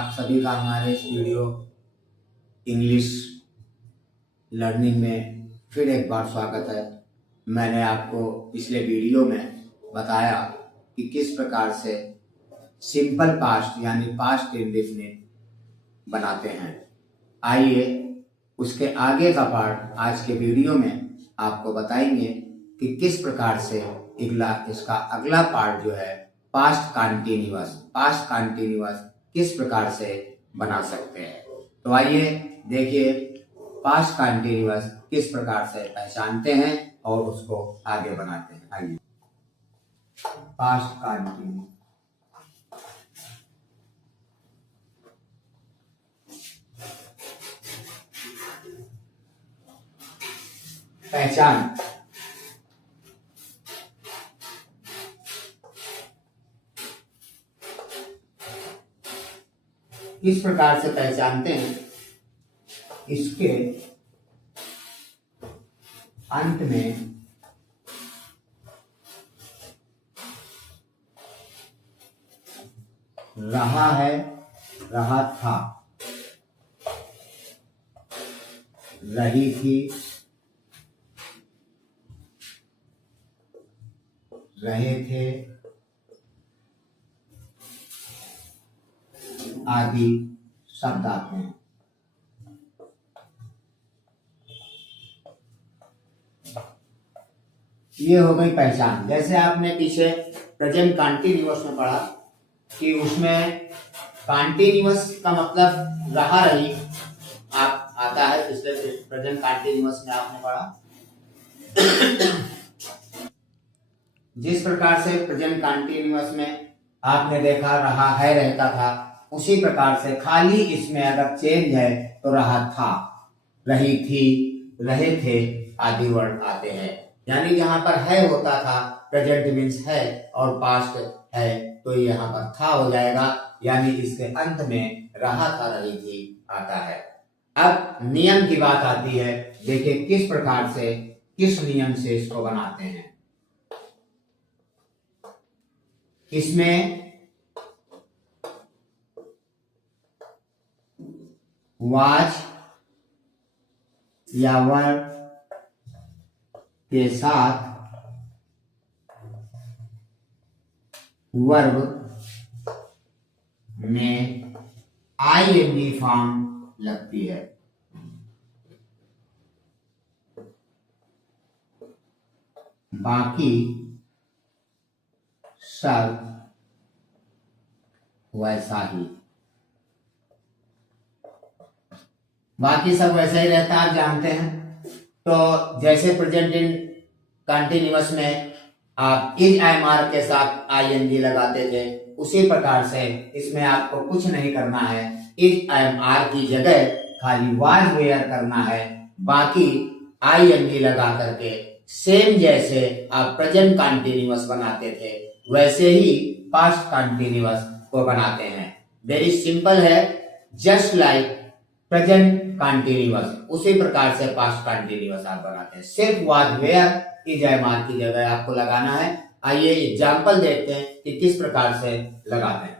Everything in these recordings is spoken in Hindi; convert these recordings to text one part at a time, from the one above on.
आप सभी का हमारे इस वीडियो इंग्लिश लर्निंग में फिर एक बार स्वागत है। मैंने आपको पिछले वीडियो में बताया कि किस प्रकार से सिंपल पास्ट यानी पास्ट इंडेफिनिट बनाते हैं। आइए उसके आगे का पार्ट आज के वीडियो में आपको बताएंगे कि किस प्रकार से इसका अगला पार्ट जो है पास्ट कंटीन्यूअस किस प्रकार से बना सकते हैं। तो आइए देखिए पास्ट कंटीन्यूअस किस प्रकार से पहचानते हैं और उसको आगे बनाते हैं। आइए पास्ट कंटीन्यूअस पहचान। किस प्रकार से पहचानते हैं? इसके अंत में रहा है, रहा था, रही थी, रहे थे आदि शब्द आते हैं। ये हो गई पहचान। जैसे आपने पीछे प्रेजेंट कंटीन्यूअस में पढ़ा कि उसमें कंटीन्यूअस का मतलब रहा रही आप आता है, इसलिए प्रेजेंट कंटीन्यूअस में आपने पढ़ा। जिस प्रकार से प्रेजेंट कंटीन्यूअस में आपने देखा रहा है, रहता था, उसी प्रकार से खाली इसमें अगर चेंज है तो रहा था, रही थी, रहे थे आदि वर्ड आते हैं। यानी जहां पर है होता था, प्रेजेंट मीन्स है और पास्ट है, तो यहाँ पर था हो जाएगा। यानी इसके अंत में रहा था, रही थी आता है। अब नियम की बात आती है। देखिए किस प्रकार से, किस नियम से इसको बनाते हैं। इसमें वाज या वर्ब के साथ वर्ब में आईएनजी फॉर्म लगती है। बाकी सब वैसा ही, बाकी सब वैसा ही रहता है, आप जानते हैं। तो जैसे प्रेजेंट इन कंटीन्यूअस में आप इज एम आर के साथ आईएनजी लगाते थे, उसी प्रकार से इसमें आपको कुछ नहीं करना है। इज एम आर की जगह खाली वाज वेयर करना है, बाकी आईएनजी लगा करके सेम जैसे आप प्रेजेंट कंटीन्यूअस बनाते थे वैसे ही पास्ट कंटीन्यूअस को बनाते हैं। वेरी सिंपल है, जस्ट लाइक प्रेजेंट कंटीन्यूअस, उसी प्रकार से पास्ट कंटीन्यूअस आप बनाते हैं। सिर्फ was were is am are की जगह आपको लगाना है। आइए एग्जांपल देखते हैं कि किस प्रकार से लगाते हैं।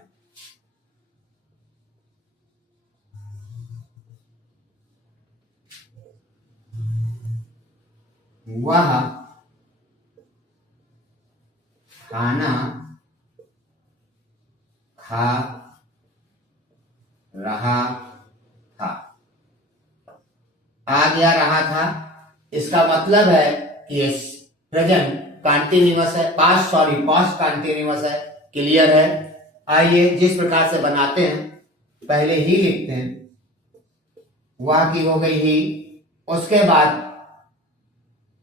वह खाना खा रहा था। आ गया रहा था, इसका मतलब है कि प्रेजेंट कंटीन्यूअस है, पास्ट कंटीन्यूअस है। क्लियर है? आइए जिस प्रकार से बनाते हैं, पहले ही लिखते हैं, वह की हो गई ही, उसके बाद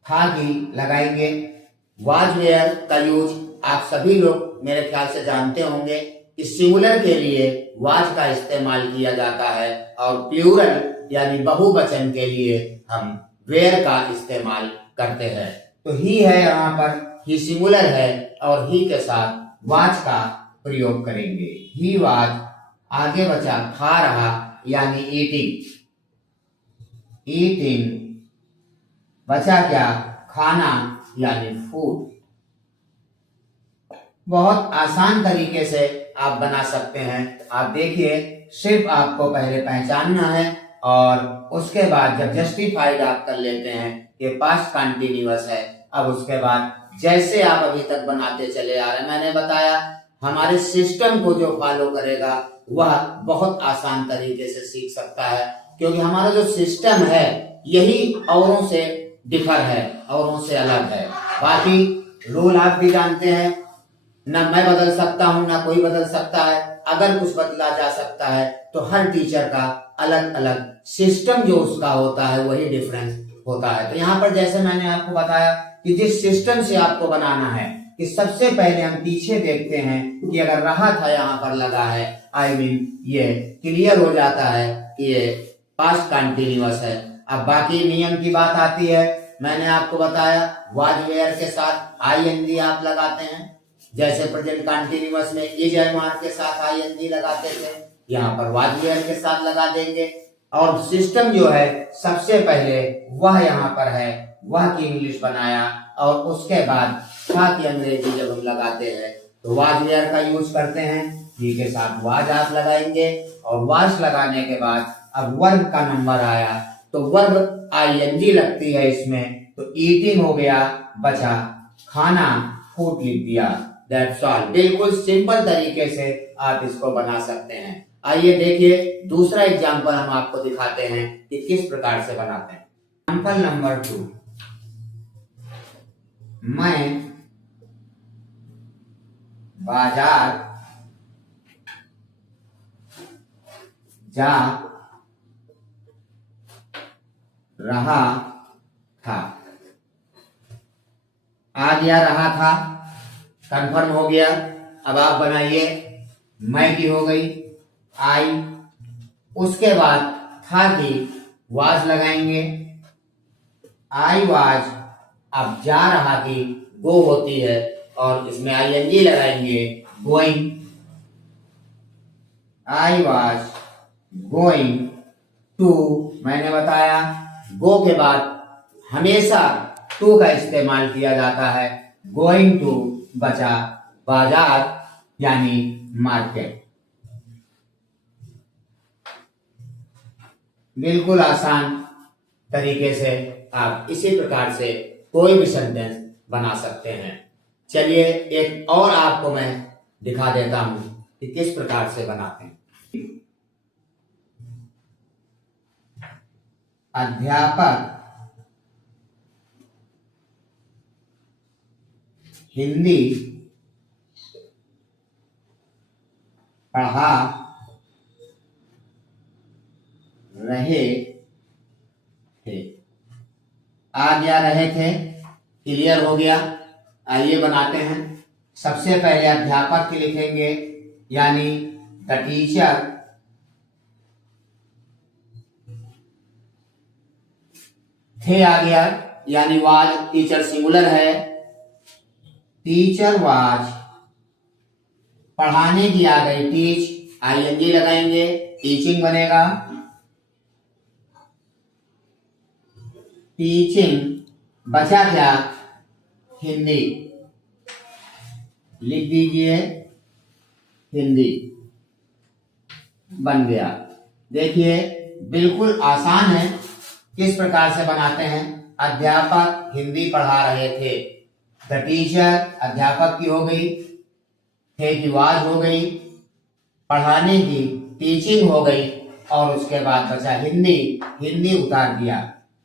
था की लगाएंगे। वाज वेयर का यूज आप सभी लोग मेरे ख्याल से जानते होंगे कि सिंगुलर के लिए वाज का इस्तेमाल किया जाता है और प्लूरल यानी बहुवचन के लिए हम वेयर का इस्तेमाल करते हैं। तो ही है, यहाँ पर ही सिंगुलर है और ही के साथ वाज का प्रयोग करेंगे। ही वाज, आगे बचा खा रहा यानी ईटिंग, बचा क्या? खाना यानी फूड। बहुत आसान तरीके से आप बना सकते हैं। आप देखिए, सिर्फ आपको पहले पहचानना है और उसके बाद जब जस्टिफाइड आप कर लेते हैं कि पास्ट कंटिन्यूअस है, अब उसके बाद जैसे आप अभी तक बनाते चले आ रहे हैं, मैंने बताया हमारे सिस्टम को जो फॉलो करेगा वह बहुत आसान तरीके से सीख सकता है, क्योंकि हमारा जो सिस्टम है यही औरों से डिफर है, औरों से अलग है। बाकी रूल आप भी जानते हैं, ना मैं बदल सकता हूं ना कोई बदल सकता है। अगर कुछ बदला जा सकता है तो हर टीचर का अलग अलग सिस्टम जो उसका होता है वही डिफरेंस होता है। तो यहाँ पर जैसे मैंने आपको बताया कि जिस सिस्टम से आपको बनाना है कि सबसे पहले हम पीछे देखते हैं कि अगर रहा था यहाँ पर लगा है, आई मीन ये क्लियर हो जाता है कि ये पास्ट कंटिन्यूअस है। अब बाकी नियम की बात आती है, मैंने आपको बताया वाज वेयर के साथ आईएनजी आप लगाते हैं, जैसे प्रेजेंट कंटिन्यूअस में इज एम आर के साथ आईएनजी लगाते थे, यहाँ पर वाज वेयर के साथ लगा देंगे। और सिस्टम जो है सबसे पहले वह यहाँ पर है, वह की इंग्लिश बनाया और उसके बाद था की अंग्रेजी जब हम लगाते हैं तो वाज वेयर का यूज करते हैं, जी के साथ वाज आप लगाएंगे और वाज लगाने के बाद अब वर्ब का नंबर आया तो वर्ब आईएनजी लगती है इसमें, तो ईटिंग हो गया, बचा खाना, फूड लिख दिया। That's all. बिल्कुल सिंपल तरीके से आप इसको बना सकते हैं। आइए देखिए दूसरा एग्जांपल हम आपको दिखाते हैं कि किस प्रकार से बनाते हैं। एग्जांपल नंबर 2, मैं बाजार जा रहा था। आ गया रहा था, कंफर्म हो गया। अब आप बनाइए, मैं की हो गई, आई, उसके बाद था की वाज लगाएंगे, आई वाज, अब जा रहा की गो होती है और इसमें आईएनजी लगाएंगे, going, I was going to. मैंने बताया गो के बाद हमेशा टू का इस्तेमाल किया जाता है, गोइंग टू, बचा बाजार यानी मार्केट। बिल्कुल आसान तरीके से आप इसी प्रकार से कोई भी सेंटेंस बना सकते हैं। चलिए एक और आपको मैं दिखा देता हूं कि किस प्रकार से बनाते हैं। अध्यापक हिंदी पढ़ा रहे थे। आ गया रहे थे, क्लियर हो गया। आइए बनाते हैं। सबसे पहले अध्यापक के लिखेंगे यानी द टीचर थे, आ गया यानी वाज, टीचर सिंगुलर है, टीचर वाज, पढ़ाने की आ गई टीच, आईएनजी लगाएंगे, टीचिंग बनेगा, टीचिंग, बचा क्या, हिंदी, लिख दीजिए हिंदी, बन गया। देखिए बिल्कुल आसान है, किस प्रकार से बनाते हैं। अध्यापक हिंदी पढ़ा रहे थे, द टीचर अध्यापक की हो गई, थे की वाज हो गई, पढ़ाने की टीचिंग हो गई और उसके बाद बचा हिंदी, हिंदी उतार दिया,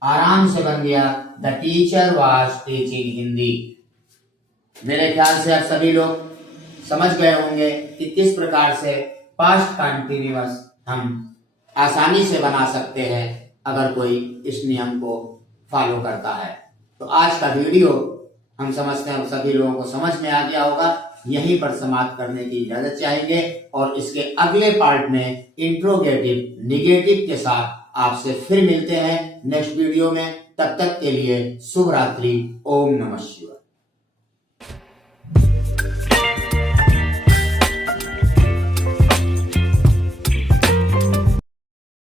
आराम से बन गया the teacher was teaching Hindi. मेरे ख्याल से आप सभी लोग समझ गए होंगे कि किस प्रकार से पास्ट कंटिन्यूअस हम आसानी से बना सकते हैं अगर कोई इस नियम को फॉलो करता है। तो आज का वीडियो हम समझते हैं सभी लोगों को समझ में आ गया होगा। यहीं पर समाप्त करने की इजाजत चाहेंगे और इसके अगले पार्ट में इंट्रोगेटिव निगेटिव के साथ आपसे फिर मिलते हैं नेक्स्ट वीडियो में। तब तक के लिए शुभ रात्रि। ओम नमः शिवाय।